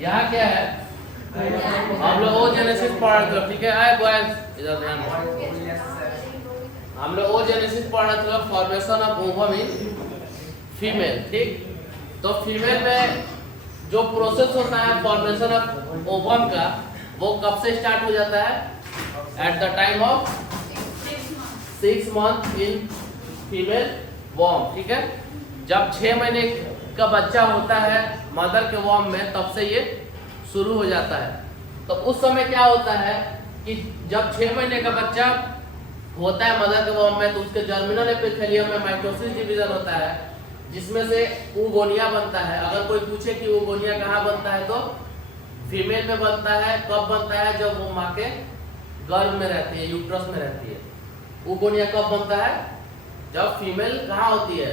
यहाँ क्या है, हम लोग ओजेनेसिस पढ़ रहे थे, ठीक है। आए बॉयज इधर ध्यान दो, हम लोग ओजेनेसिस पढ़ रहे थे, formation of ovum in female, ठीक। तो फीमेल में जो प्रोसेस होता है फॉर्मेशन ऑफ ओवम का, वो कब से स्टार्ट हो जाता है? At the time of 6 month in female वॉर्म, ठीक है। जब 6 महीने का बच्चा होता है मदर के वॉर्म में, तब से ये शुरू हो जाता है। तो उस समय क्या होता है कि जब 6 महीने का बच्चा होता है मदर के वॉर्म में, तो उसके जर्मिनल एपिथेलियम में माइटोसिस डिवीजन होता है, जिसमें से oogonia बनता है। अगर कोई पूछे कि oogonia कहाँ बनता है, तो फीमेल में बनता है। कब बनता है? जब वो माँ के गर्भ में रहती है, यूट्रस में रहती है। oogonia कब बनता है? जब फीमेल कहाँ होती है,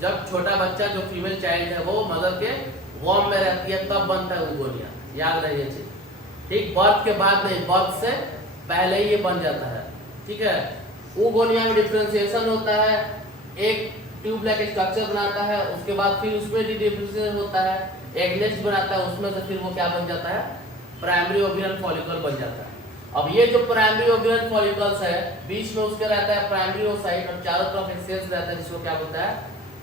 जब छोटा बच्चा जो फीमेल चाइल्ड है वो मदर के वॉर्म में रहती है, तब बनता है oogonia। याद रहे ये चीज, ठीक। बर्थ के बाद नहीं, बर्थ से पहले ही ये बन जाता है, ठीक है। oogonia में डिफरेंशिएशन होता है, एक ट्यूब लाइक स्ट्रक्चर बनाता है, उसके बाद फिर उसमें डिफरेंशिएशन होता है, एगनेट्स बनाता है, उसमें से फिर वो क्या बन जाता है? प्राइमरी ओविरियन फॉलिकल बन जाता है। अब ये जो प्राइमरी ओविरियन फॉलिकल्स है, बीच में उसके रहता है प्राइमरी ओसाइट और चारों तरफ एक सेल्स रहता है जिसको क्या बोलता है?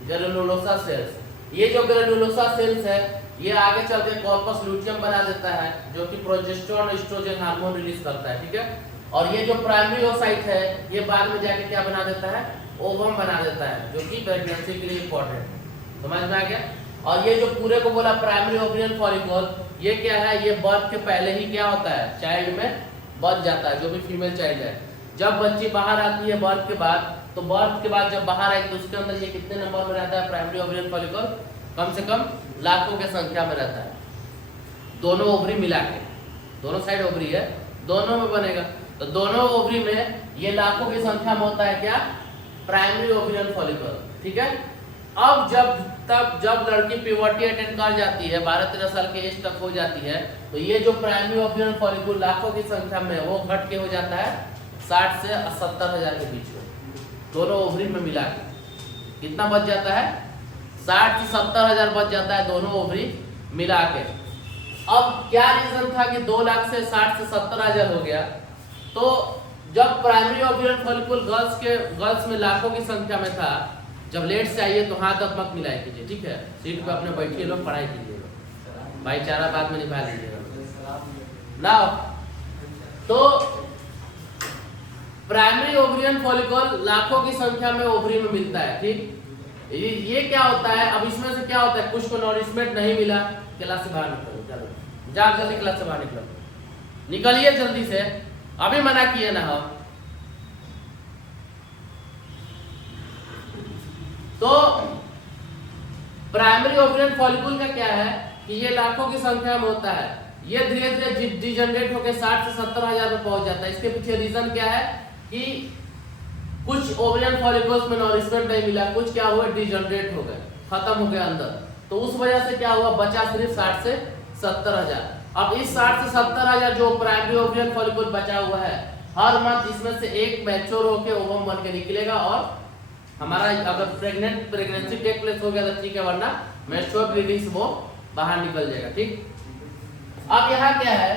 Granulosa cells. ये जो ग्रेनुलोसा सेल्स है, ये आगे चल के कॉर्पस लुटियम बना देता है, जो कि प्रोजेस्टेरोन और एस्ट्रोजन हार्मोन रिलीज करता है, ठीक है। और ये जो प्राइमरी ओसाइट है, ये बाद में जाके क्या बना देता है? ओवम बना देता है, जो कि प्रेगनेंसी के लिए इंपॉर्टेंट है। समझ में आ गया? और ये जो पूरे को बोला प्राइमरी ओविरियन फॉलिकल, ये क्या है? ये बर्थ के पहले ही क्या होता है? चाइल्ड में बच जाता है, जो भी फीमेल चाइल्ड है। जब बच्ची बाहर आती है बर्थ के बाद, तो बर्थ के बाद जब बाहर आएगी तो उसके अंदर ये कितने नंबर में रहता है? प्राइमरी ओविरियन फॉलिकल कम से कम लाखों के संख्या में रहता है। दोनों ओवरी मिला के, दोनों साइड ओवरी है, दोनों में बनेगा। तो दोनों ओवरी में ये लाखों की संख्या में होता है क्या? प्राइमरी ओविरियन फॉलिकल, ठीक है। अब जब लड़की प्यूबर्टी अटेंड कर जाती है, 12-13 साल के एज तक हो जाती है, तो ये जो प्राइमरी ओविरियन फॉलिकल लाखों की संख्या में, वो घट के हो जाता है 60 से 70 हजार के बीच में, दोनों ओवरी में मिला के। कितना बच जाता है? 60 से 70 हजार बच जाता है, दोनों ओवरी मिला के। अब क्या रीजन था कि 2 लाख से 60 से 70 हजार हो गया? तो जब प्राइमरी ओविरियन फॉलिकल गर्ल्स में लाखों की संख्या में था, जब लेट से आइए तो हाथ मत मिलाए कीजिए, ठीक है। सीट पे अपने बैठिए लोग, पढ़ाई कीजिए लोग, भाईचारा बाद में निभा लीजिएगा ना। तो प्राइमरी ओविरियन फॉलिकल लाखों की संख्या में ओवरी में मिलता है, ठीक। ये क्या होता है? अब इसमें से क्या होता है? कुछ को नॉरिशमेंट नहीं मिला, क्लास से बाहर निकलो, चलो जाओ जल्दी क्लास से बाहर निकलो, निकलिए जल्दी से, अभी मना किए ना हम। तो प्राइमरी ओविरियन फॉलिकल का क्या है कि ये लाखों की संख्या में होता है, ये धीरे धीरे डिजनरेट होकर 60 से 70 हजार में पहुंच जाता है। इसके पीछे रीजन क्या है कि कुछ ओविरियन फॉलिकल्स में नॉरिशमेंट नहीं मिला, कुछ क्या हुआ? डिजनरेट हो गए, खत्म हो गए अंदर। तो उस वजह से क्या हुआ? बचा सिर्फ 60 से 70 हजार। अब इस 60 से 70 हजार जो प्राइमरी ओविरियन फॉलिकल बचा हुआ है, हर मंथ इसमें से एक मैच्योर होके ओवम बन के निकलेगा, और हमारा अगर प्रेगनेंसी टेक प्लेस हो गया तो ठीक है, वरना मैच्योर ब्लीडिंग से वो बाहर निकल जाएगा, ठीक। अब यहाँ क्या है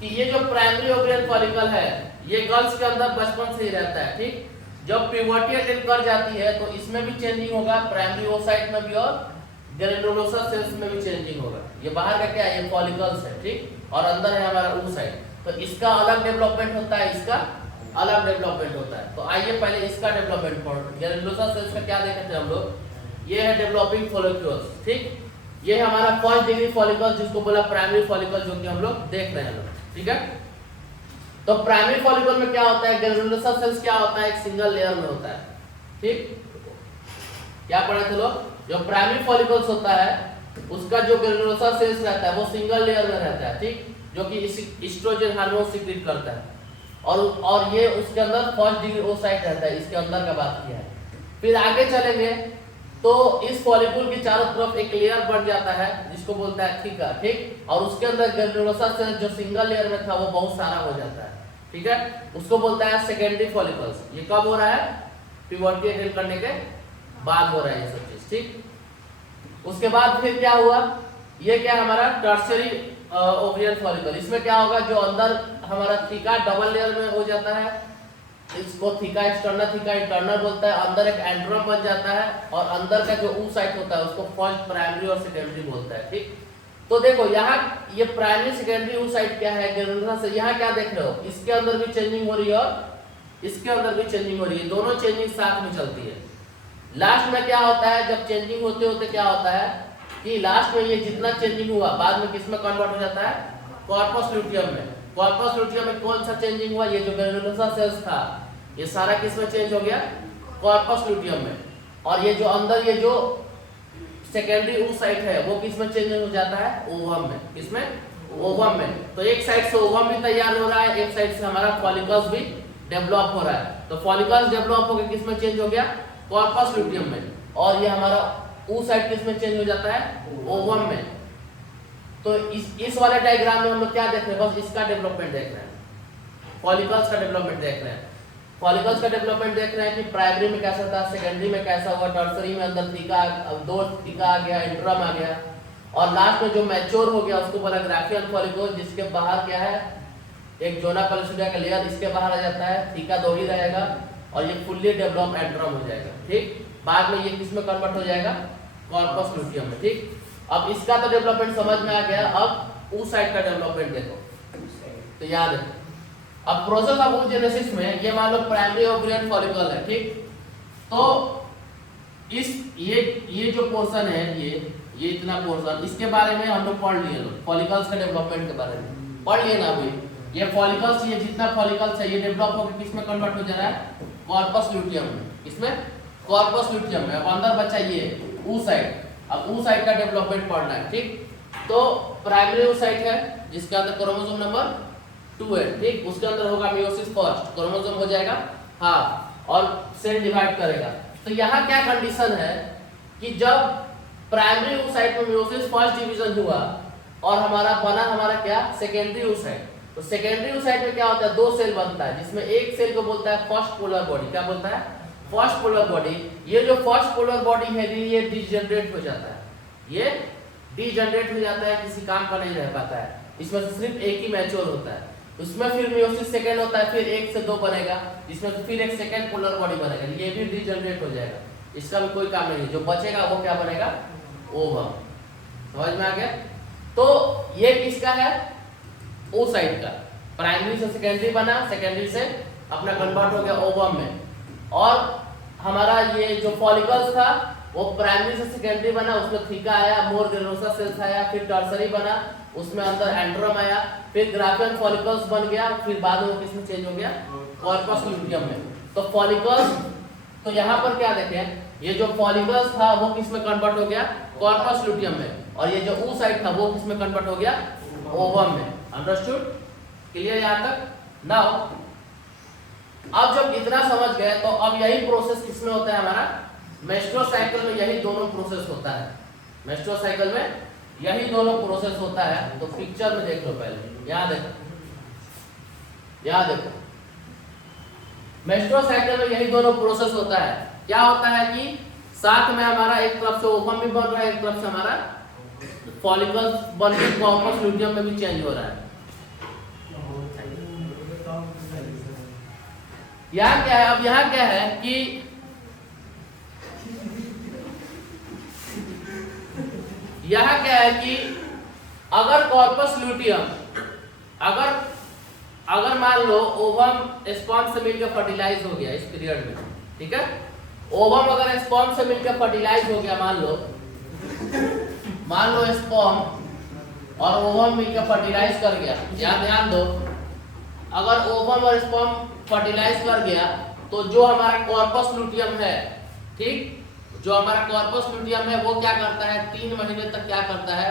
कि ये जो प्राइमरी ओविरियन फॉलिकल है, ये गर्ल्स के अंदर बचपन से ही रहता है, ठीक। जब प्यूबर्टी अटेंड कर जाती है तो इसमें भी चेंजिंग होगा, प्राइमरी ओसाइट में भी और ग्रेनुलोसा सेल्स में भी चेंजिंग होगा। ये बाहर का क्या है? ये फॉलिकल्स है, ठीक, और अंदर है हमारा oocyte। तो इसका अलग डेवलपमेंट होता है, इसका अलग डेवलपमेंट होता है। तो आइए पहले इसका डेवलपमेंट पढ़ो। ग्रेनुलोसा सेल्स का क्या देखे थे हम लोग? ये है डेवलपिंग फॉलिक्यूल्स, ठीक। ये है हमारा फर्स्ट डिग्री फॉलिकल, जिसको बोला प्राइमरी फॉलिकल, जो कि हम लोग देख रहे हैं लोग, ठीक है। तो प्राइमरी फॉलिकल में क्या होता है? ग्रेनुलोसा सेल्स क्या होता है? एक सिंगल लेयर में होता है, ठीक। क्या पढ़े थे लोग? जो प्राइमरी फॉलिकल्स होता है उसका जो ग्रेनुलोसा सेल्स रहता है वो सिंगल लेयर में रहता है, ठीक, जो कि एस्ट्रोजन हार्मोन सीक्रेट करता है। और ये उसके अंदर फर्स्ट डिग्री oocyte रहता है, इसके अंदर का बात किया है। फिर आगे चलेंगे तो इस फॉलिकल की चारों तरफ एक लेयर बन जाता है जिसको बोलता है थीका, ठीक, और उसके अंदर ग्रेनुलोसा सेल्स जो सिंगल लेयर में था वो बहुत सारा हो जाता है, ठीक है, उसको बोलता है सेकेंडरी फॉलिकल्स। ये कब हो रहा है? प्यूबर्टी अटेन करने के बाद हो रहा है ये सब चीज, ठीक। उसके बाद फिर क्या हुआ ये क्या हमारा टर्शियरी ओवियन फॉलिकल। इसमें क्या होगा, जो अंदर हमारा थीका डबल लेयर में हो जाता है, इसको थीका एक्सटर्नल थीका इंटरनल बोलता है। अंदर एक एंड्रोम बन जाता है और अंदर का जो ऊसाइट होता है उसको फर्स्ट प्राइमरी और सेकेंडरी बोलता है। ठीक, तो देखो यहाँ ये प्राइमरी सेकेंडरी ऊसाइट क्या है ग्रेनुलोसा से, यहाँ क्या देख रहे हो, इसके अंदर भी चेंजिंग हो रही है और इसके अंदर भी चेंजिंग हो रही है, दोनों चेंजिंग साथ में चलती है। लास्ट में क्या होता है, जब चेंजिंग होते होते क्या होता है कि लास्ट में ये जितना चेंजिंग हुआ बाद में किस में कन्वर्ट हो जाता है, कॉर्पस ल्यूटियम में। कॉर्पस ल्यूटियम में कौन सा चेंजिंग हुआ, ये जो ग्रेनुलोसा सेल्स था ये सारा किस में चेंज हो गया, कॉर्पस ल्यूटियम में। और ये जो अंदर ये जो सेकेंडरी oocyte है वो किस में चेंज हो जाता है, ओवम में। किसमें, ओवम में। तो एक साइड से ओवम भी तैयार हो रहा है, एक साइड से हमारा फॉलिकल्स भी डेवलप हो रहा है। तो फॉलिकल्स डेवलप होकर किस में चेंज हो गया, कॉर्पस ल्यूटियम में। और ये हमारा oocyte किस में चेंज हो जाता है, ओवम में। तो इस वाले डायग्राम में हम लोग क्या देख रहे हैं, बस इसका डेवलपमेंट देख रहे हैं, फॉलिकल्स का डेवलपमेंट देख रहे हैं। फॉलिकल्स का डेवलपमेंट देख रहे हैं कि प्राइमरी में कैसा था, सेकेंडरी में कैसा हुआ, टर्सरी में अंदर थीका, दो थीका आ गया, इंट्रम आ गया, और लास्ट में जो मैच्योर हो गया उसको बोला ग्राफियन फॉलिकल, जिसके बाहर क्या है, एक जोना पैलिसिडिया का लेयर इसके बाहर आ जाता है, थीका दो ही रहेगा और ये फुल्ली डेवलप एंड्रम हो जाएगा। ठीक, बाद में ये किस में कन्वर्ट हो जाएगा, कॉर्पस ल्यूटियम में। ठीक, अब इसका तो डेवलपमेंट समझ में आ गया, अब oocyte का डेवलपमेंट देखो। तो याद है, अब प्रोसेस ऑफ oogenesis में ये मान लो प्राइमरी ओवरियन फॉलिकल है। ठीक, तो इस ये जो पोर्शन है, ये इतना पोर्शन, इसके बारे में हम लोग पढ़ लिए, फॉलिकल्स के डेवलपमेंट के बारे में पढ़ लिए ना अभी। ये फॉलिकल्स, ये जितना फॉलिकल्स है ये डेवलप होकर किस में कन्वर्ट हो जा रहा है, कॉर्पस ल्यूटियम में। इसमें कॉर्पस ल्यूटियम में। अब अंदर बचा ये oocyte, अब oocyte का डेवलपमेंट पढ़ना है। ठीक, तो प्राइमरी oocyte है जिसके अंदर क्रोमोसोम नंबर 2 है। ठीक, उसके अंदर होगा मियोसिस फर्स्ट, क्रोमोसोम हो जाएगा हाफ और सेल डिवाइड करेगा। तो यहाँ क्या कंडीशन है कि जब प्राइमरी oocyte में मियोसिस फर्स्ट डिवीजन हुआ और हमारा क्या, सेकेंडरी oocyte। तो सेकेंडरी oocyte में क्या होता है, दो सेल बनता है, जिसमें एक सेल को बोलता है फर्स्ट पोलर बॉडी। क्या बोलता है, फर्स्ट पोलर बॉडी। ये जो फर्स्ट पोलर बॉडी है ये डिजनरेट हो जाता है, ये डिजनरेट हो जाता है, किसी काम का नहीं रह पाता है, इसमें से सिर्फ एक ही मैच्योर होता है। उसमें फिर मियोसिस सेकेंड होता है, फिर 1 से 2 बनेगा, जिसमें से फिर एक सेकेंड पोलर बॉडी बनेगा, ये भी डिजनरेट हो जाएगा, इसका भी कोई काम नहीं है। जो बचेगा वो क्या बनेगा, ओवम। समझ में आ गया। तो ये किसका है, oocyte का। प्राइमरी से सेकेंडरी बना, सेकेंडरी से अपना कन्वर्ट हो गया ओवम में। और हमारा ये जो फॉलिकल्स था वो प्राइमरी से सेकेंडरी बना, उसमें थीका आया, मोर ग्रेनुलोसा सेल्स आया, फिर टर्सरी बना, उसमें अंदर एंड्रम आया, फिर ग्राफियन फॉलिकल्स बन गया, फिर बाद में किसमें चेंज हो गया, कॉर्पस ल्यूटियम में। तो फॉलिकल्स, तो यहाँ पर क्या देखें, ये जो फॉलिकल्स था वो किसमें कन्वर्ट हो गया, कॉर्पस ल्यूटियम में, और ये जो oocyte था वो किसमें कन्वर्ट हो गया, ओवम में। अंडरस्टूड, क्लियर यहाँ तक। नाउ अब जब इतना समझ गए तो अब यही प्रोसेस किसमें होता है, हमारा मेस्ट्रुअल साइकिल में यही दोनों प्रोसेस होता है। मेस्ट्रुअल साइकिल में यही दोनों प्रोसेस होता है। तो पिक्चर में देख लो पहले, यहाँ देखो, यहाँ देखो, मेस्ट्रुअल साइकिल में यही दोनों प्रोसेस होता है। क्या होता है कि साथ में हमारा एक तरफ से ओवम भी बन रहा है, एक तरफ से हमारा फॉलिकल्स बन के कॉर्पस ल्यूटियम में भी चेंज हो रहा है। यहाँ क्या है, अब यहाँ क्या है कि यहाँ क्या है कि अगर कॉर्पस ल्यूटियम, अगर मान लो ओवम स्पर्म से मिलकर फर्टिलाइज हो गया इस पीरियड में, ठीक है, ओवम अगर स्पर्म से मिलकर फर्टिलाइज हो गया, मान लो स्पर्म और ओवम मिलकर फर्टिलाइज कर गया, यहाँ ध्यान दो, अगर ओवम और स्पर्म फर्टिलाइज कर गया तो जो हमारा कॉर्पस ल्यूटियम है, ठीक, जो हमारा कॉर्पस ल्यूटियम है वो क्या करता है, 3 महीने तक क्या करता है,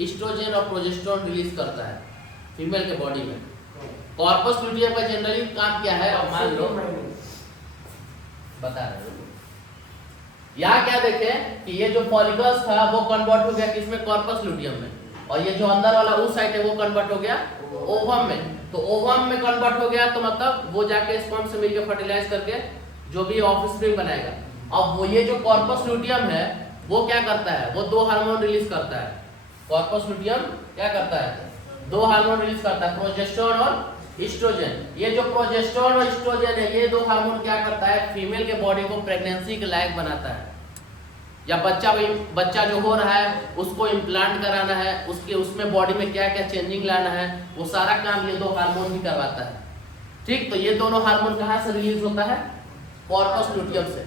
एस्ट्रोजन और प्रोजेस्टेरोन रिलीज करता है फीमेल के बॉडी में। कॉर्पस ल्यूटियम का जनरली काम क्या है, अब मान लो बता रहे हो, यहाँ क्या देखें कि ये जो फॉलिकल्स था वो कन्वर्ट हो गया किसमें, कॉर्पस ल्यूटियम में, और ये जो अंदर वाला oocyte है वो कन्वर्ट हो गया ओवम में। तो ओवम में कन्वर्ट हो गया तो मतलब वो जाके स्पर्म से मिलकर फर्टिलाइज करके जो भी ऑफस्प्रिंग बनाएगा। अब वो ये जो कॉर्पस ल्यूटियम है वो क्या करता है, वो 2 हार्मोन रिलीज करता है, कॉर्पस लुटियम क्या करता है, दो हार्मोन रिलीज करता है, प्रोजेस्टेरोन और ईस्ट्रोजन। ये जो प्रोजेस्टेरोन और ईस्ट्रोजन है, ये दो हार्मोन क्या करता है, फीमेल के बॉडी को प्रेगनेंसी के लायक बनाता है, या बच्चा जो हो रहा है उसको इम्प्लांट कराना है, उसके उसमें बॉडी में क्या क्या चेंजिंग लाना है, वो सारा काम ये दो हार्मोन ही करवाता है। ठीक, तो ये दोनों हार्मोन कहाँ से रिलीज होता है, कॉर्पस लुटियम से।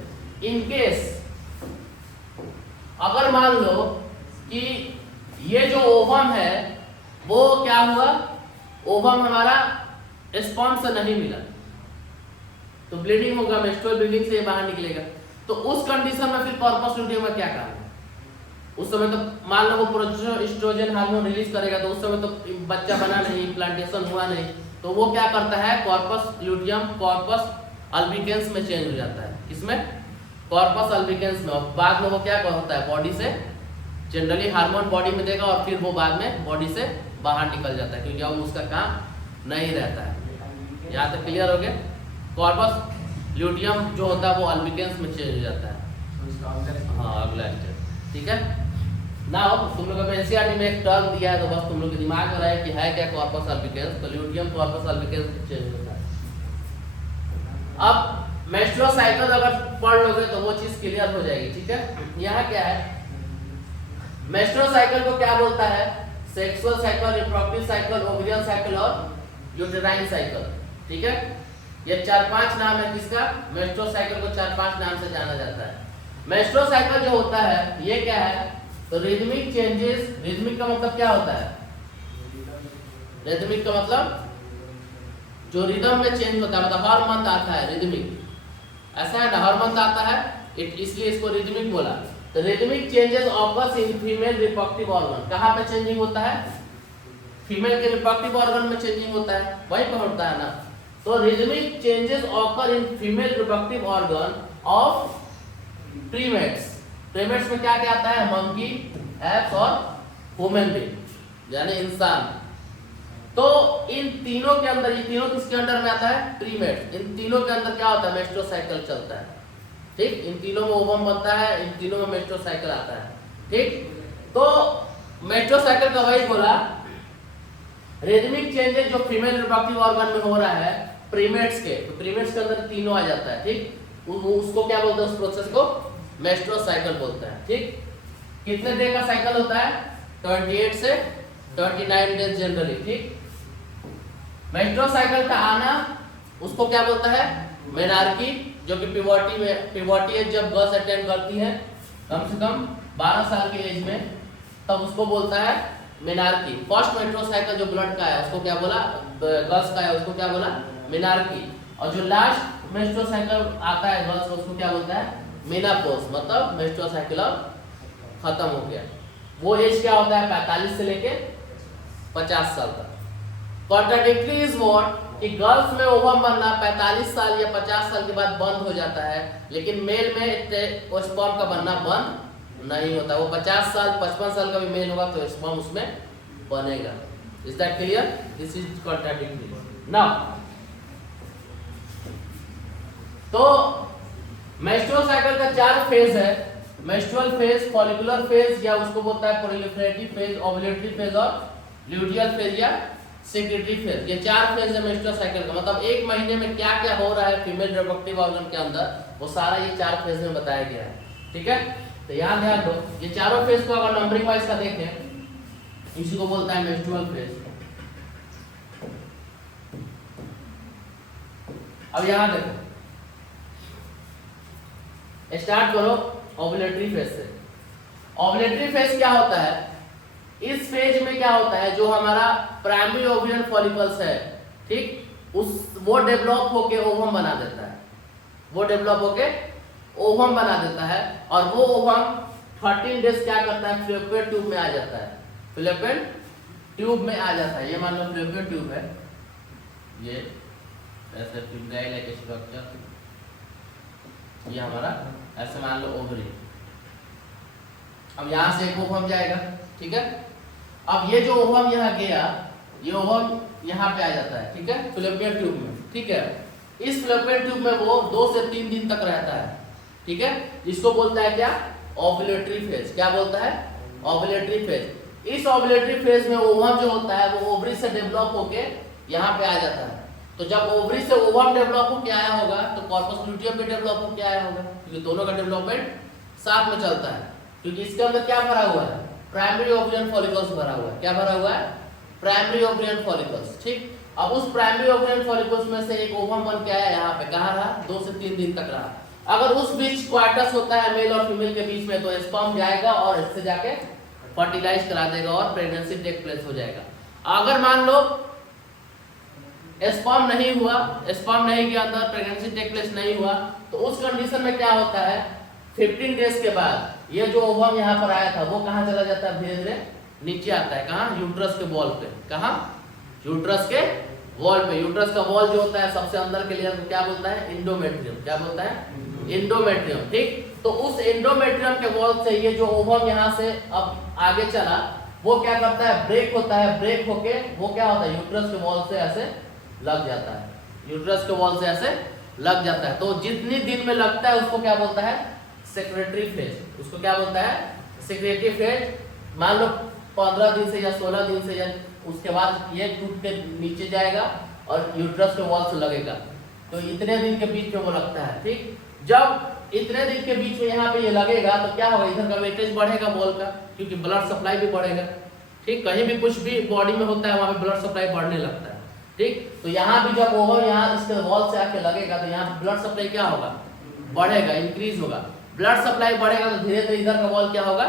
इनकेस अगर मान लो कि ये जो ओवम है वो क्या हुआ, ओवम हमारा स्पर्म से नहीं मिला, तो ब्लीडिंग होगा, मेंस्ट्रुअल ब्लीडिंग से ये बाहर निकलेगा। तो उस कंडीशन में फिर कॉर्पस लुटियम में क्या काम है, उस समय तो मान लो वो प्रोजेस्टेरोन हार्मोन रिलीज करेगा, तो उस समय तो बच्चा बना नहीं, इम्प्लांटेशन हुआ नहीं, तो वो क्या करता है, कॉर्पस लुटियम कॉर्पस अल्बिकेंस में चेंज हो जाता है। किसमें, कॉर्पस अल्बिकेंस में। और बाद में वो क्या होता है, बॉडी से जनरली हार्मोन बॉडी में देगा और फिर वो बाद में बॉडी से बाहर निकल जाता है, क्योंकि अब उसका काम नहीं रहता है। यहाँ तक क्लियर हो गया। कॉर्पस ल्यूटियम जो होता है वो अल्बिकेंस में चेंज हो जाता है। हाँ, अगला स्टेप, ठीक है ना। तुम लोग को एनसीईआरटी में एक टर्म दिया है, तो बस तुम लोग के दिमाग में रहे कि है क्या कॉर्पस अल्बिकेंस, तो ल्यूटियम कॉर्पस अल्बिकेंस में चेंज होता है। अब मेंस्ट्रुअल साइकिल अगर पढ़ लोगे तो वो चीज क्लियर हो जाएगी, ठीक है। यहाँ क्या है, मेंस्ट्रुअल साइकिल को क्या बोलता है, sexual cycle, reproductive cycle, ovarian cycle और यूटेराइन साइकिल, ठीक है। ये 4-5 नाम है किसका, मेंस्ट्रुअल साइकिल को 4-5 नाम से जाना जाता है। मेंस्ट्रुअल साइकिल जो होता है ये क्या है, तो रिदमिक चेंजेस, रिदमिक का मतलब क्या होता है, रिदमिक का मतलब जो रिदम में चेंज होता है, मतलब हर मंथ आता है रिदमिक, ऐसा है ना, हर मंथ आता है, इसलिए इसको रिदमिक बोला। तो rhythmic changes occurs in female reproductive organ, कहाँ पे चेंजिंग होता है, फीमेल के रिप्रोडक्टिव ऑर्गन में चेंजिंग होता है, वहीं पे होता है ना। तो rhythmic changes occur in female reproductive organ of primates. Primates में क्या क्या आता है, मंकी, एप्स और ह्यूमन बीइंग यानी इंसान। तो इन तीनों के अंदर, ये तीनों किसके अंडर में आता है, प्रीमेट्स। इन तीनों के अंदर क्या होता है, मेंस्ट्रुअल साइकिल चलता है, ठीक। इन तीनों में ओवम बनता है, इन तीनों में मेंस्ट्रुअल साइकिल आता है, ठीक। तो मेंस्ट्रुअल साइकिल का वही बोला, रिदमिक चेंजेस जो फीमेल रिप्रोडक्टिव ऑर्गन में हो रहा है प्रीमेट्स के, तो प्रीमेट्स के अंदर तीनों आ जाता है, ठीक। उसको क्या बोलते हैं, उस प्रोसेस को मेंस्ट्रुअल साइकिल बोलते हैं, ठीक। कितने डे का साइकिल होता है, 28 से 29 डेज जनरली, ठीक। मेंस्ट्रुअल साइकिल का आना उसको क्या बोलता है, मेनार्की, जो कि पिवोटी एज जब गर्ल्स अटेंड करती है कम से कम 12 साल के एज में, तब उसको बोलता है मेनार्की। फर्स्ट मेंस्ट्रुअल साइकिल जो ब्लड का है उसको क्या बोला, गर्ल्स का है उसको क्या बोला, मेनार्की। और जो लास्ट मेंस्ट्रुअल साइकिल आता है गर्ल्स का उसको क्या बोलता है, मेनापोज, मतलब मेंस्ट्रुअल साइकिल अब खत्म हो गया। वो एज क्या होता है, 45 से लेके 50 साल तक। कॉन्ट्राडिक्टरी इज व्हाट, कि गर्ल्स में ओवम बनना 45 साल या 50 साल के बाद बंद हो जाता है, लेकिन मेल में स्पर्म का बनना बंद नहीं होता। वो 50 साल 55 साल का भी मेल होगा तो स्पर्म उसमें बनेगा। Is that clear, this is contradictory. Now तो मेंस्ट्रुअल साइकिल का 4 फेज है, मेंस्ट्रुअल फेज, फॉलिकुलर फेज या उसको बोलता है प्रोलिफरेटिव फेज, ओव्यूलेटरी फेज और ल्यूटियल फेज या सेक्रेटरी फेज। ये 4 फेज है मेंस्ट्रुअल साइकिल का, मतलब एक महीने में क्या क्या हो रहा है फीमेल रिप्रोडक्टिव ऑर्गन के अंदर, वो सारा ये 4 फेज में बताया गया है, ठीक है। तो यहाँ ध्यान दो, ये चारों फेज को अगर नंबरिंग वाइज का देखें, इसी को बोलता है मेंस्ट्रुअल फेज। अब यहाँ देखो, स्टार्ट करो ओव्यूलेटरी फेज से। ओव्यूलेटरी फेज क्या होता है, इस फेज में क्या होता है, जो हमारा प्राइमरी ओवियन फॉलिकल्स है, ठीक, वो डेवलप होके ओवम बना देता है, वो डेवलप होके ओवम बना देता है। और वो ओवम 13 डेज क्या करता है, फ्लोपियन ट्यूब में आ जाता है, फ्लोपियन ट्यूब में आ जाता है। ये मान लो फ्लोपियन ट्यूब है, ये ऐसे ट्यूबलाइन है स्ट्रक्चर, ये हमारा ऐसे मान लो ओवरी। अब यहाँ से एक ओवम जाएगा, ठीक है। अब ये जो ओवम यहाँ गया, ये ओवम यहाँ पे आ जाता है, ठीक है, फ्लोपियन ट्यूब में, ठीक है। इस फ्लोपियन ट्यूब में वो 2 से 3 दिन तक रहता है, ठीक है। इसको बोलता है क्या, ओव्यूलेटरी फेज। क्या बोलता है, ओव्यूलेटरी फेज। इस ओवुलेटरी फेज में ओवम जो होता है वो ओवरी से डेवलप होके यहाँ पे आ जाता है। तो जब ओवरी से ओवम डेवलप होके आया होगा तो कॉर्पस लुटियम भी डेवलप होके आया होगा, क्योंकि दोनों का डेवलपमेंट साथ में चलता है। क्योंकि इसके अंदर क्या भरा हुआ है, प्राइमरी ओवरियन फॉलिकल्स भरा हुआ है। क्या भरा हुआ है, प्राइमरी ओवरियन फॉलिकल्स। ठीक, अब उस प्राइमरी ओवरियन फॉलिकल्स में से एक ओवम बन के आया यहाँ पे, कहाँ रहा, 2 से 3 दिन तक रहा। अगर उस बीच क्वार्टस होता है मेल और फीमेल के बीच में, तो स्पर्म जाएगा और इससे जाके फर्टिलाइज करा देगा और प्रेगनेंसी टेक प्लेस हो जाएगा। अगर मान लो स्पर्म नहीं हुआ, स्पर्म नहीं के अंदर प्रेगनेंसी टेक प्लेस नहीं हुआ, तो उस कंडीशन में क्या होता है, 15 डेज के बाद ये जो ओवम यहाँ पर आया था वो कहाँ चला जाता है, धीरे धीरे नीचे आता है। कहाँ, यूट्रस के वॉल पे। कहाँ, यूट्रस के वॉल पे। यूट्रस का वॉल जो होता है सबसे अंदर के लेयर को क्या बोलता है, इंडोमेट्रियम। क्या बोलता है, इंडोमेट्रियम। ठीक, तो उस इंडोमेट्रियम के वॉल से ये जो ओवम यहाँ से अब आगे चला, वो क्या करता है, ब्रेक होता है। ब्रेक होके वो क्या होता है, यूट्रस के वॉल से ऐसे लग जाता है। यूट्रस के वॉल से ऐसे लग जाता है। तो जितनी दिन में लगता है उसको क्या बोलता है, सेक्रेटरी फेज। उसको क्या बोलता है, सेक्रेटरी फेज। मान लो 15 दिन से या 16 दिन से, या उसके बाद ये टूट के नीचे जाएगा और यूट्रस के वॉल से लगेगा। तो इतने दिन के बीच में वो लगता है। ठीक, जब इतने दिन के बीच में यहाँ पे ये लगेगा तो क्या होगा, इधर का वेटेज बढ़ेगा वॉल का, क्योंकि ब्लड सप्लाई भी बढ़ेगा। ठीक, कहीं भी कुछ भी बॉडी में होता है वहाँ पे ब्लड सप्लाई बढ़ने लगता है। ठीक, तो यहाँ भी जब ओवर यहाँ इसके वॉल से आके लगेगा तो यहाँ ब्लड सप्लाई क्या होगा, बढ़ेगा, इंक्रीज होगा। ब्लड सप्लाई बढ़ेगा तो धीरे धीरे इधर का वॉल क्या होगा,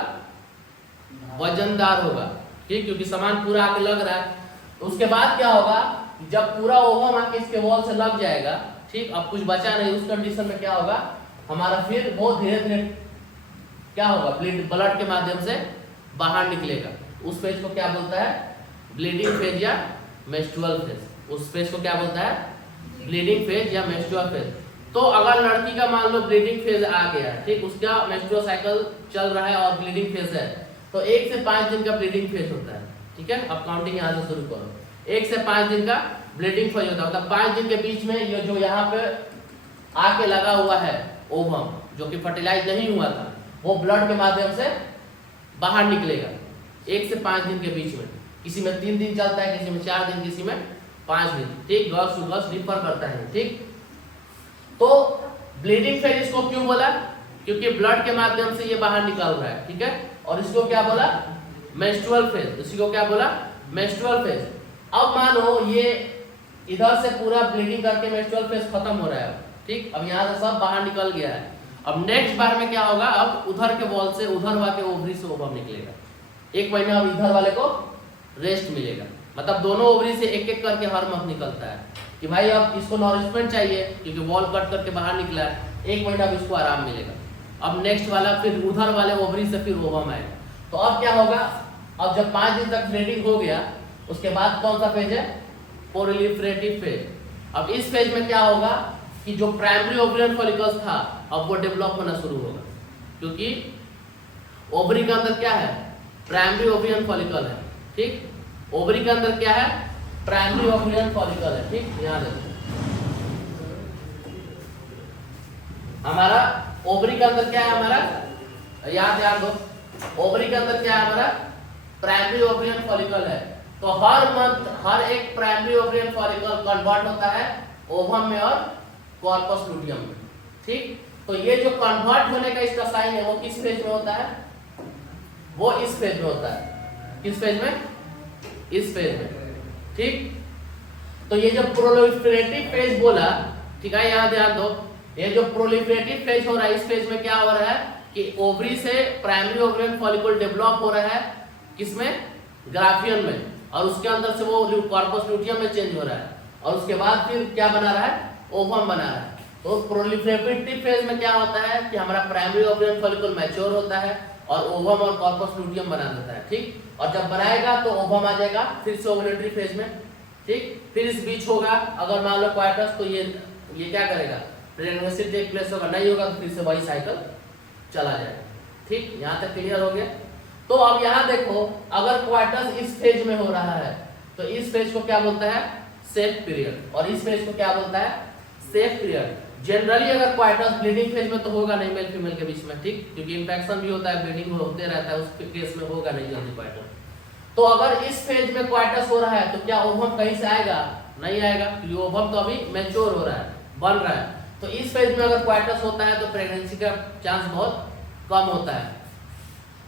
वजनदार होगा। ठीक, क्योंकि सामान पूरा आके लग रहा है। तो उसके बाद क्या होगा, जब पूरा ओवम आके इसके वॉल से लग जाएगा, ठीक, अब कुछ बचा नहीं, उस कंडीशन में क्या होगा हमारा, फिर वो धीरे धीरे क्या होगा, ब्लड के माध्यम से बाहर निकलेगा। उस फेज को क्या बोलता है, ब्लीडिंग फेज या मेंस्ट्रुअल फेज। उस फेज को क्या बोलता है, ब्लीडिंग फेज या मेंस्ट्रुअल फेज। तो अगर लड़की का मान लो ब्लीडिंग फेज आ गया, ठीक, उसका मेंस्ट्रुअल साइकिल चल रहा है और ब्लीडिंग फेज है, तो 1 से 5 दिन का ब्लीडिंग फेज होता है। ठीक है, अब काउंटिंग यहाँ से शुरू करो। 1 से 5 दिन का ब्लीडिंग फेज होता है। मतलब 5 दिन के बीच में ये जो यहाँ पे आके लगा हुआ है ओवम, जो कि फर्टिलाइज नहीं हुआ था, वो ब्लड के माध्यम से बाहर निकलेगा 1 से 5 दिन के बीच में। किसी में 3 दिन चलता है, किसी में 4 दिन, किसी में 5 दिन। ठीक, गर्ल्स टू गर्ल्स डिफर करता है। ठीक, तो ब्लीडिंग फेज इसको क्यों बोला, क्योंकि ब्लड के माध्यम से ये बाहर निकल रहा है। ठीक है, और इसको क्या बोला, मेंस्ट्रुअल फेज। इसी को क्या बोला, मेंस्ट्रुअल फेज। अब मानो ये इधर से पूरा ब्लीडिंग करके मेंस्ट्रुअल फेज खत्म हो रहा है। ठीक, अब यहाँ से सब बाहर निकल गया है। अब नेक्स्ट बार में क्या होगा, अब उधर के वॉल से, उधर वाले ओवरी से ओवम निकलेगा। 1 महीना अब इधर वाले को रेस्ट मिलेगा। मतलब दोनों ओवरी से एक एक करके हर मंथ निकलता है कि भाई अब इसको नॉरिशमेंट चाहिए, क्योंकि वॉल कट करके बाहर निकला है। 1 महीना अब इसको आराम मिलेगा। अब नेक्स्ट वाला फिर उधर वाले ओवरी से फिर ओवम आएगा। तो अब क्या होगा, अब जब 5 दिन तक ब्लीडिंग हो गया, उसके बाद कौन सा फेज है, प्रोलिफरेटिव फेज। अब इस फेज में क्या होगा कि जो प्राइमरी ओवरियन फॉलिकल्स था अब वो डेवलप होना शुरू होगा, क्योंकि ओवरी के अंदर क्या है, प्राइमरी ओवरियन फॉलिकल है। ठीक, ओवरी के अंदर क्या है, प्राइमरी ओवरियन फॉलिकल है। ठीक, यहाँ देखो हमारा ओवरी के अंदर क्या है, हमारा याद दो, ओवरी के अंदर क्या है हमारा, प्राइमरी ओवरियन फॉलिकल है। तो हर मंथ हर एक प्राइमरी ओवरियन फॉलिकल कन्वर्ट होता है ओवम में और कॉर्पस लुटियम में। ठीक, तो ये जो कन्वर्ट होने का इसका साइन है वो किस फेज में होता है, वो इस फेज में होता है। किस फेज में, इस फेज में। ठीक, तो ये जो प्रोलिफरेटिव फेज बोला, ठीक है, यहाँ ध्यान दो, ये जो प्रोलिफरेटिव फेज हो रहा है, इस फेज में क्या हो रहा है कि ओवरी से प्राइमरी ओवरियन फॉलिकल डेवलप हो रहा है, किसमें, ग्राफियन में, और उसके अंदर से वो कॉर्पस लुटियम में चेंज हो रहा है, और उसके बाद फिर क्या बना रहा है, ओवम बना रहा है। तो प्रोलिफरेटिव फेज में क्या होता है कि हमारा प्राइमरी ओवरियन फॉलिकल मैच्योर होता है और ओवम और कॉर्पस लुटियम बना देता है। ठीक, और जब बनाएगा तो ओवम आ जाएगा फिर से ओवुलेटरी फेज में। ठीक, फिर इस बीच होगा अगर मान लो क्वार्टस, तो ये क्या करेगा, प्रेगनेंसी टेक प्लेस होगा, नहीं होगा तो फिर से वही साइकिल चला जाएगा। ठीक, यहाँ तक क्लियर हो गया। तो अब यहाँ देखो, अगर क्वार्टस इस फेज में हो रहा है तो इस फेज को क्या बोलता है, सेफ पीरियड, और इस फेज को क्या बोलता है, सेफ पीरियड। जनरली अगर क्वार्टस ब्लीडिंग फेज में तो होगा नहीं मेल फीमेल के बीच में। ठीक, क्योंकि इंफेक्शन भी होता है, ब्लीडिंग होते रहता है, उस केस में होगा नहीं जल्दी क्वार्टस। तो अगर इस फेज में क्वार्टस हो रहा है तो क्या ओवम कहीं से आएगा? नहीं आएगा, क्योंकि ओवम तो अभी मैच्योर हो रहा है, बन रहा है। तो इस फेज में अगर क्वार्टस होता है तो प्रेगनेंसी का चांस बहुत कम होता है।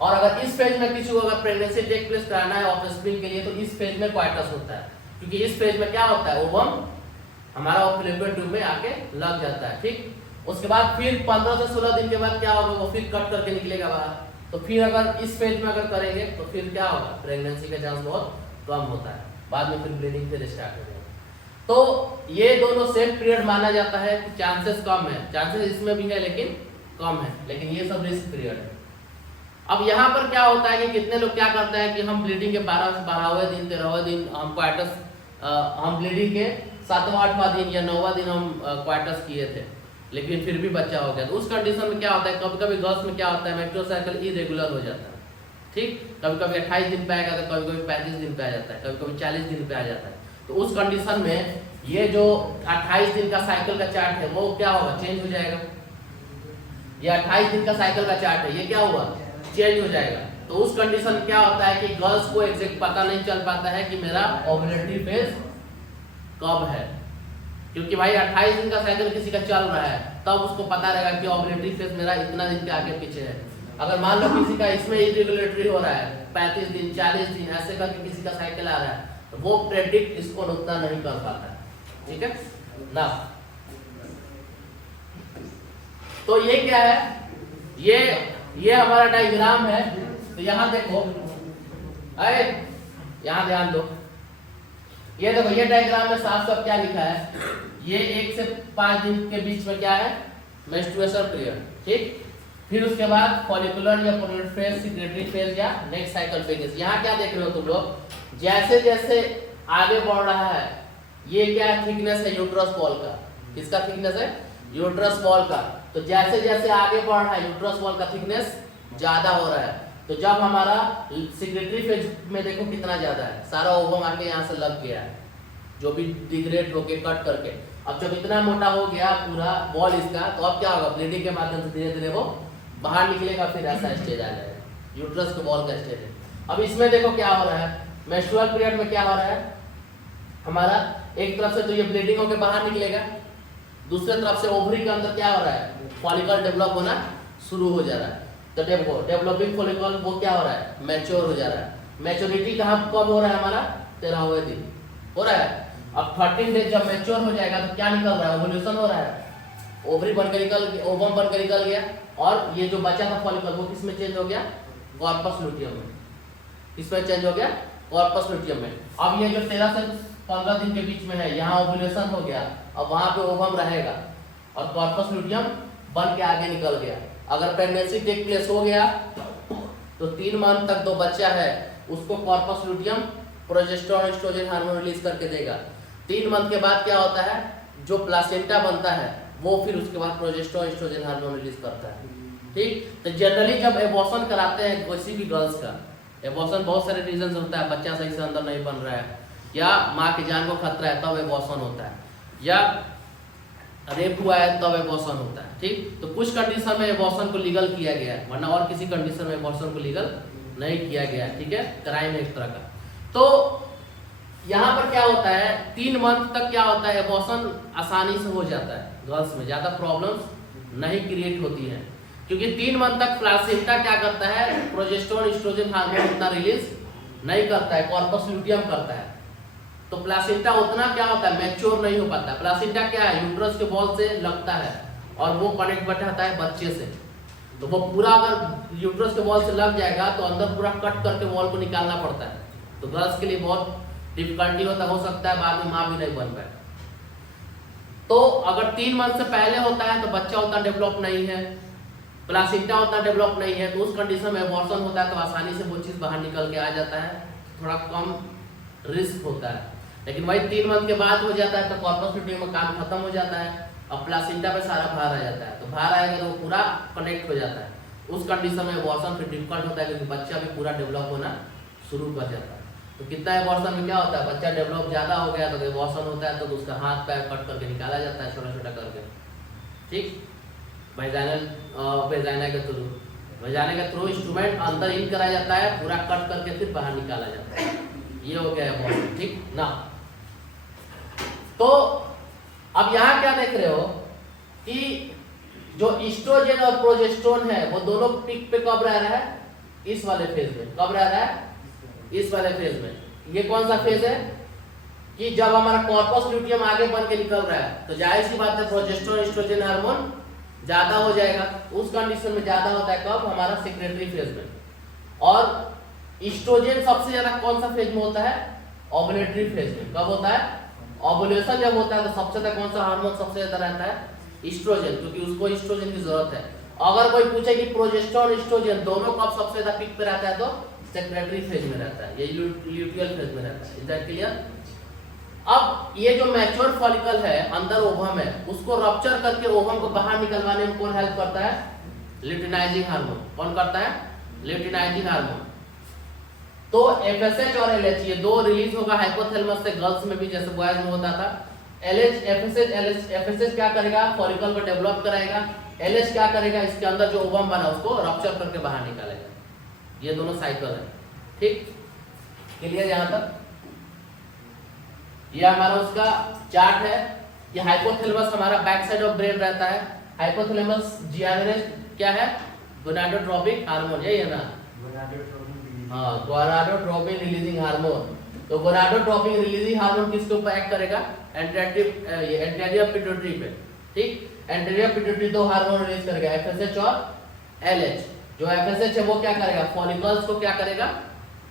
और अगर इस फेज में किसी को अगर प्रेगनेंसी टेक प्लेस कराना है ऑफस्प्रिंग के लिए तो इस फेज में क्वार्टस होता है, क्योंकि इस फेज में क्या होता है, ओवम हमारा फैलोपियन ट्यूब में आके लग जाता है। ठीक, उसके बाद फिर 15 से 16 दिन के बाद क्या होगा, वो फिर कट करके निकलेगा बाहर। तो फिर अगर इस फेज में अगर करेंगे तो फिर क्या होगा, प्रेगनेंसी का चांस बहुत कम होता है, बाद में फिर ब्लीडिंग फिर स्टार्ट हो जाएगा। तो ये दोनों सेम पीरियड माना जाता है कि चांसेस कम है, चांसेस इसमें भी है लेकिन कम है, लेकिन ये सब रिस्क पीरियड है। अब यहाँ पर क्या होता है कि कितने लोग क्या करते हैं कि हम ब्लीडिंग के 12वें दिन 13वें दिन हम क्वार्टस हम ब्लीडिंग के 7वां 8वां दिन या 9वां दिन हम क्वार्टस किए थे, लेकिन फिर भी बच्चा हो गया। तो उस कंडीशन में क्या होता है, कभी कभी गर्ल्स में क्या होता है, मेंस्ट्रुअल साइकिल इरेगुलर हो जाता है। ठीक, कभी कभी 28 दिन पे आएगा तो कभी कभी 35 दिन पे आ जाता है, कभी कभी 40 दिन पे आ जाता है। तो उस कंडीशन में ये जो 28 दिन का साइकिल का चार्ट है वो क्या होगा, चेंज हो जाएगा। ये 28 दिन का साइकिल का चार्ट है, ये क्या हुआ, चेंज हो जाएगा। तो उस कंडीशन में क्या होता है कि गर्ल्स को एग्जैक्ट पता नहीं चल पाता है कि मेरा ओव्यूलेटरी फेज कब है, क्योंकि भाई 28 दिन का साइकिल किसी का चल रहा है तब उसको पता रहेगा कि ओव्यूलेटरी फेज मेरा इतना दिन के आगे पीछे है। अगर मान लो किसी का इसमें इरेगुलेटरी हो रहा है 35 दिन 40 दिन ऐसे करके किसी का साइकिल आ रहा है, तो वो प्रेडिक्ट इसको उतना नहीं कर पाता है। ठीक है ना, तो ये क्या है, ये हमारा डायग्राम है। तो यहाँ देखो, अरे यहाँ ध्यान दो, ये देखो ये डायग्राम में साफ साफ क्या लिखा है, ये 1 से 5 दिन के बीच में क्या है, मेंस्ट्रुएशन पीरियड। ठीक, फिर उसके बाद फॉलिकुलर या पोलर फेज, सिक्रेटरी फेज या नेक्स्ट साइकिल फेजेस। यहाँ क्या देख रहे हो तुम लोग, जैसे जैसे आगे बढ़ रहा है, ये क्या थिकनेस है यूट्रस वॉल का, किसका थिकनेस है, यूट्रस वॉल का। तो जैसे जैसे आगे बढ़ रहा है यूट्रस वॉल का थिकनेस ज्यादा हो रहा है। तो जब हमारा सिक्रेटरी फेज में देखो कितना ज्यादा है, सारा ओवम आके यहाँ से लग गया है, जो भी डिग्रेड होके कट करके। अब जब इतना मोटा हो गया पूरा वॉल इसका, तो अब क्या होगा, ब्लीडिंग के माध्यम से धीरे धीरे वो बाहर निकलेगा, फिर ऐसा स्टेज आ जाएगा, यूट्रस के वॉल का स्टेज है। अब इसमें देखो क्या हो रहा है, मेंस्ट्रुअल पीरियड में क्या हो रहा है, हमारा एक तरफ से तो ये ब्लीडिंग होकर बाहर निकलेगा, दूसरे तरफ से ओवरी के अंदर क्या हो रहा है, फॉलिकल डेवलप होना शुरू हो जा रहा है। तो देखो डेवलपिंग फॉलिकल वो क्या हो रहा है, मैच्योर हो जा रहा है। मैच्योरिटी कहाँ कब हो रहा है, हमारा 13वें दिन हो रहा है। अब 13 डेज जब मैच्योर हो जाएगा तो क्या निकल रहा है, ओवुलेशन हो रहा है, ओवरी बनकर निकल, ओवम बनकर निकल गया, और ये जो बचा था फॉलिकल वो किसमें चेंज हो गया, कॉर्पस लुटियम में। किसमें चेंज हो गया, कॉर्पस लुटियम में। अब ये जो 13 से 15 दिन के बीच में है, यहाँ ओवुलेशन हो गया, अब वहां पे ओवम रहेगा और कॉर्पस लुटियम बन के आगे निकल गया। अगर प्रेगनेंसी टेक प्लेस हो गया तो 3 मंथ तक जो बच्चा है उसको corpus luteum progesterone oestrogen hormone release करके देगा। 3 मंथ के बाद क्या होता है, जो प्लासेंटा बनता है वो फिर उसके बाद प्रोजेस्टेरोन एस्ट्रोजन हार्मोन रिलीज करता है। ठीक, तो जनरली जब एबॉर्शन कराते हैं किसी भी गर्ल्स का, एबॉर्शन बहुत सारे रीजन होता है, बच्चा सही से अंदर नहीं बन रहा है या माँ की जान को खतरा है तब एबॉर्शन होता है, या रेप हुआ है तब एबॉर्शन होता है। ठीक, तो कुछ कंडीशन में एबॉर्शन को लीगल किया गया है, वरना और किसी कंडीशन में एबॉर्शन को लीगल नहीं किया गया है। ठीक है, क्राइम है एक तरह का। तो यहाँ पर क्या होता है, 3 मंथ तक क्या होता है, एबॉर्शन आसानी से हो जाता है, गर्ल्स में ज़्यादा प्रॉब्लम्स नहीं क्रिएट होती हैं, क्योंकि 3 मंथ तक प्लासेंटा क्या करता है, प्रोजेस्टेरोन एस्ट्रोजन हार्मोन उतना रिलीज नहीं करता है, कॉर्पस लुटियम करता है। तो प्लासेंटा उतना क्या होता है, मैच्योर नहीं हो पाता। प्लासेंटा क्या है, यूट्रस के बॉल से लगता है और वो कनेक्ट बैठाता है बच्चे से। तो वो पूरा अगर यूट्रस के बॉल से लग जाएगा तो अंदर पूरा कट करके वॉल को निकालना पड़ता है। तो गर्ल्स के लिए बहुत डिफिकल्टी हो सकता है, बाद में माँ भी नहीं बन पाए। तो अगर 3 मंथ से पहले होता है तो बच्चा उतना डेवलप नहीं है, प्लासेंटा उतना डेवलप नहीं है, तो उस कंडीशन में एबॉर्शन होता है तो आसानी से वो चीज़ बाहर निकल के आ जाता है, थोड़ा कम रिस्क होता है। लेकिन वही 3 मंथ के बाद हो जाता है तो कॉर्पस लुटियम में काम खत्म हो जाता है, अब प्लासेंटा पे सारा भार आ जाता है। तो भार आएगा तो वो पूरा कनेक्ट हो जाता है, उस कंडीशन में एबॉर्शन फिर डिफिकल्ट होता है, क्योंकि बच्चा भी पूरा डेवलप होना शुरू कर जाता है। तो कितना एबॉर्शन में क्या होता है, बच्चा डेवलप ज़्यादा हो गया तो एबॉर्शन होता है, तो उसका हाथ पैर कट करके निकाला जाता है छोटा छोटा करके। ठीक, वेजाइना के थ्रू। बजाने के थ्रू इंस्ट्रूमेंट अंदर इन करा जाता है, पूरा कट करके फिर बाहर निकाला जाता है। ये हो गया है, ठीक ना। तो अब यहाँ क्या देख रहे हो कि जो ईस्ट्रोजन और प्रोजेस्टेरोन है वो दोनों पीक पे कब रह रहा है? इस वाले फेज में। कब रह रहा है? इस वाले फेज में। ये कौन सा फेज है? कि जब हमारा कॉर्पस ल्यूटियम आगे बन के निकल रहा है तो जाहिर सी बात है प्रोजेस्टेरोन ईस्ट्रोजन हार्मोन ज्यादा हो जाएगा। उस कंडीशन में ज्यादा होता है कब? हमारा सेक्रेटरी फेज में। और ईस्ट्रोजन सबसे ज्यादा कौन सा फेज में होता है? ओवुलेटरी फेज में। कब होता है? ओवुलेशन जब होता है तो सबसे ज्यादा कौन सा हार्मोन सबसे ज्यादा रहता है? ईस्ट्रोजन, क्योंकि उसको ईस्ट्रोजन की जरूरत है। अगर कोई पूछे कि प्रोजेस्टेरोन ईस्ट्रोजन दोनों कब सबसे ज्यादा पीक पे रहता है तो सेक्रेटरी फेज में रहता है, ये ल्यूटियल फेज में रहता है। Is that clear? अब ये जो मैच्योर फॉलिकल है अंदर ओवम है, उसको रप्चर करके ओवम को बाहर निकलवाने में कौन हेल्प करता है? Luteinizing hormone. कौन करता है? Luteinizing hormone. तो एफएसएच और एलएच ये दो रिलीज होगा हाइपोथैलेमस से, गर्ल्स में भी जैसे बॉयज में होता था। एलएच एफएसएच क्या करेगा? फॉलिकल को डेवलप कराएगा। एलएच क्या करेगा? इसके अंदर जो ओवम बना उसको रप्चर करके बाहर निकालेगा। ये दोनों साइकिल है, ठीक? क्लियर यहाँ तक? ये हमारा उसका चार्ट है। ये हाइपोथैलेमस हमारा बैक साइड ऑफ ब्रेन रहता है। हाइपोथैलेमस जीआरएनएस क्या है? गोनाडोट्रोपिक हार्मोन, यही है ना? हाँ, गोनाडोट्रोपिन रिलीजिंग हार्मोन। तो गोनाडोट्रोपिन रिलीजिंग हार्मोन किसके ऊपर एक्ट करेगा? एंटीरियर पिट्यूटरी पे, ठीक? एंटीरियर पिट्यूटरी दो हार्मोन रिलीज करेगा, एफएसएच और एलएच। जो एफएसएच है वो क्या करेगा? फॉलिकल्स को क्या करेगा?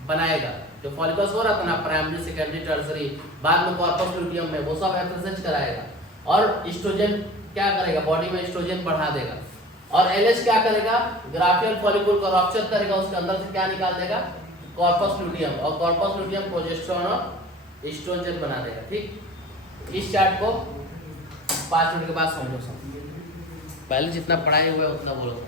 बनाएगा। जो फॉलिकल्स हो रहा था ना प्राइमरी, सेकेंडरी, टर्सरी, बाद में कॉर्पस ल्यूटियम में, वो सब एफएसएच कराएगा। और एस्ट्रोजन क्या करेगा? बॉडी में एस्ट्रोजन बढ़ा देगा। और एलएच क्या करेगा? ग्राफियल फॉलिकल को रप्चर करेगा, उसके अंदर से क्या निकाल देगा? Corpus luteum. और कॉर्पस ल्यूटियम प्रोजेस्टेरोन और एस्ट्रोजन बना देगा, ठीक? इस चार्ट को 5 मिनट के बाद समझो। सब पहले जितना पढ़ाए हुए उतना बोलो।